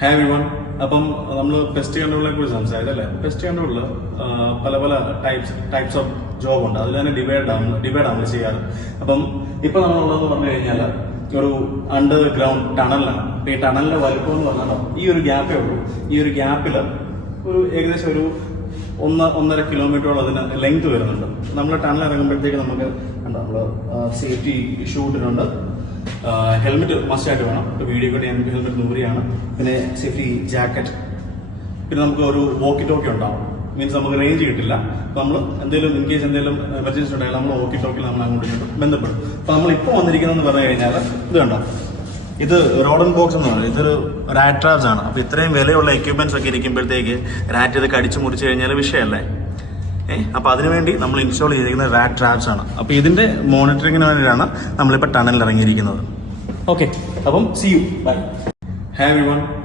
Hi everyone. അപ്പം നമ്മൾ pest കൺട്രോളിനെ കുറിച്ച് സംസാരിച്ചല്ലേ. പെസ്റ്റ് കൺട്രോളിൽ പല പല ടൈപ്സ് ഓഫ് ജോബ് ഉണ്ട്. അതിൽ തന്നെ ഡിവൈഡ് ചെയ്യാറ്. അപ്പം ഇപ്പൊ നമ്മളുള്ളതെന്ന് പറഞ്ഞു കഴിഞ്ഞാൽ ഒരു അണ്ടർഗ്രൗണ്ട് ടണലാണ്. അപ്പൊ ഈ ടണലിന്റെ വലുപ്പം എന്ന് പറഞ്ഞാൽ ഈ ഒരു ഗ്യാപ്പേ ഉള്ളൂ. ഈ ഒരു ഗ്യാപ്പിൽ ഒരു ഏകദേശം ഒരു 1.5 കിലോമീറ്ററോളം അതിന് ലെങ്ത് വരുന്നുണ്ട്. നമ്മൾ ടണൽ ഇറങ്ങുമ്പോഴത്തേക്ക് നമുക്ക് നമ്മൾ സേഫ്റ്റി ഷൂട്ടിനുണ്ട്, ഹെൽമെറ്റ് മസ്റ്റായിട്ട് വേണം. വീഡിയോ കൂടി ഞാൻ ഹെൽമെറ്റ് നൂറിയാണ്. പിന്നെ സേഫ്റ്റി ജാക്കറ്റ്, പിന്നെ നമുക്ക് ഒരു വോക്കി ടോക്കി ഉണ്ടാവും. മീൻസ് നമുക്ക് റേഞ്ച് കിട്ടില്ല. അപ്പൊ നമ്മൾ എന്തെങ്കിലും ഇൻ കേസ് എന്തെങ്കിലും എമർജൻസി ഉണ്ടെങ്കിൽ നമ്മൾ വോക്കി ടോക്കിൽ നമ്മൾ അങ്ങോട്ടും ഇങ്ങോട്ടും ബന്ധപ്പെടും. അപ്പൊ നമ്മളിപ്പോൾ വന്നിരിക്കുന്നതെന്ന് പറഞ്ഞു കഴിഞ്ഞാൽ ഇത് കണ്ടോ, ഇത് റോഡൻ ബോക്സ് എന്ന് പറയുന്നത് ഇതൊരു റാറ്റ് ട്രാപ്സ് ആണ്. അപ്പൊ ഇത്രയും വിലയുള്ള എക്യുപ്മെന്റ്സ് ഒക്കെ ഇരിക്കുമ്പോഴത്തേക്ക് റാറ്റ് ഇത് കടിച്ചു മുറിച്ച് കഴിഞ്ഞാൽ വിഷയമല്ലേ. അപ്പൊ അതിനുവേണ്ടി നമ്മൾ ഇൻസ്റ്റാൾ ചെയ്തിരിക്കുന്ന റാറ്റ് ട്രാപ്സ് ആണ്. അപ്പൊ ഇതിന്റെ മോണിറ്ററിങ്ങിന് വേണ്ടിയിട്ടാണ് നമ്മളിപ്പോൾ ടണലിൽ ഇറങ്ങിയിരിക്കുന്നത്. ഓക്കെ, അപ്പം see you, bye. Hi everyone.